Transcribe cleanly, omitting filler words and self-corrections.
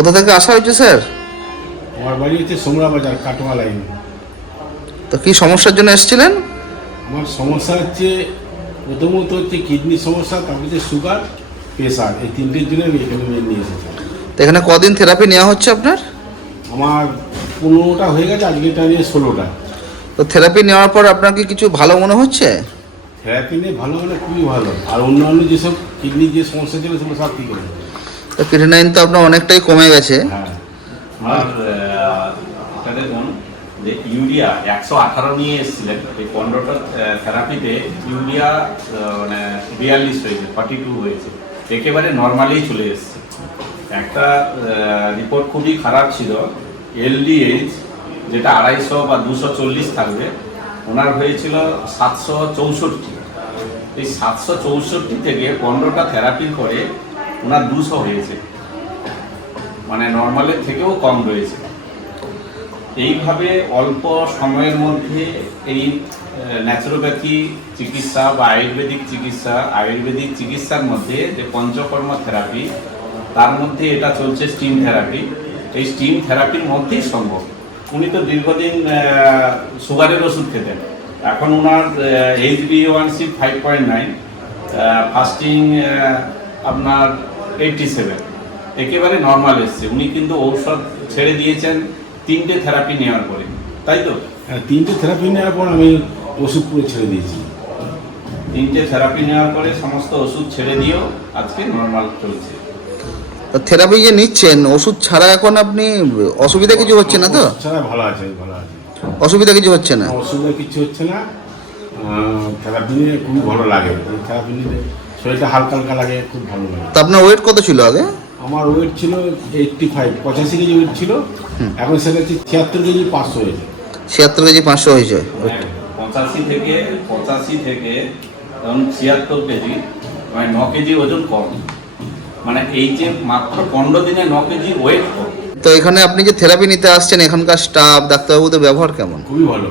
কোথা থেকে আসা হয়েছে স্যার? আমার বাড়ি হচ্ছে সোমরা বাজার, কাটোয়া লাইন। তো কি সমস্যার জন্য এসেছিলেন? আমার সমস্যা হচ্ছে প্রথমত হচ্ছে কিডনির সমস্যা, তারপরে হচ্ছে সুগার, প্রেশার, এই তিনটের জন্য আমি এখানে নিয়ে এসেছি। তো এখানে কদিন থেরাপি নেওয়া হচ্ছে আপনার? আমার 15টা হয়ে গেছে, আজকেটা নিয়ে 16টা। তো থেরাপি নেওয়ার পর আপনার কি কিছু ভালো মনে হচ্ছে? থেরাপি নিয়ে ভালো মানে খুবই ভালো, আর অন্যান্য যেসব কিডনির যে সমস্যা ছিল সেগুলো সব ঠিক হয়ে গেছে। তো ক্রিয়েটিনিন তো আপনার অনেকটাই কমে গেছে। হ্যাঁ, আর এটা দেখুন যে ইউরিয়া 118 নিয়ে এসেছিলেন, এই 15টা থেরাপিতে ইউরিয়া মানে 42 হয়েছে, 42 হয়েছে, একেবারে নর্মালি চলে এসছে। একটা রিপোর্ট খুবই খারাপ ছিল, এলডিএইচ যেটা 250 বা 240 থাকবে, ওনার হয়েছিল 764। এই 764 থেকে 15টা থেরাপি করে ওনার 200 হয়েছে, মানে নর্মালের থেকেও কম রয়েছে। এইভাবে অল্প সময়ের মধ্যে এই ন্যাচুরোপ্যাথি চিকিৎসা বা আয়ুর্বেদিক চিকিৎসার মধ্যে যে পঞ্চকর্ম থেরাপি, তার মধ্যে এটা চলছে স্টিম থেরাপি। এই স্টিম থেরাপির মধ্যেই সম্ভব। উনি তো দীর্ঘদিন সুগারের ওষুধ খেতেন, এখন ওনার HbA1c 5.9, ফাস্টিং আপনার 87, একেবারে নর্মাল এসছে। উনি কিন্তু ঔষধ ছেড়ে দিয়েছেন 3টে থেরাপি নেওয়ার পরে, তাই তো? হ্যাঁ, 3টে থেরাপি নেওয়ার পর আমি ওষুধ পুরো ছেড়ে দিয়েছি। 3টে থেরাপি নেওয়ার পরে সমস্ত ওষুধ ছেড়ে দিয়েও আজকে নর্মাল চলছে। তো থেরাপি যে নিচ্ছেন ওষুধ ছাড়া এখন আপনি অসুবিধা কিছু হচ্ছে না তো? ওষুধ ছাড়া ভালো আছে, ভালো আছে, অসুবিধা কিছু হচ্ছে না? অসুবিধা কিছু হচ্ছে না। থেরাপি নিয়ে খুবই ভালো লাগে, থেরাপি নিলে শরীরটা হালকা হালকা লাগে, খুব ভালো লাগে। তো আপনার ওয়েট কত ছিল আগে? আমার ওয়েট ছিল 85, 85 কেজি ওয়েট ছিল, এখন সেটা হচ্ছে 76 কেজি 500 হয়েছে। 76 কেজি 500 হয়েছে। 85 থেকে ধরুন 76 কেজি, মানে 9 কেজি ওজন কম। মানে এই যে মাত্র 15 দিনে 9 কেজি ওয়েট কম। তো এখানে আপনি যে থেরাপি নিতে আসছেন, এখানকার স্টাফ ডাক্তারবাবুদের ব্যবহার কেমন? খুবই ভালো।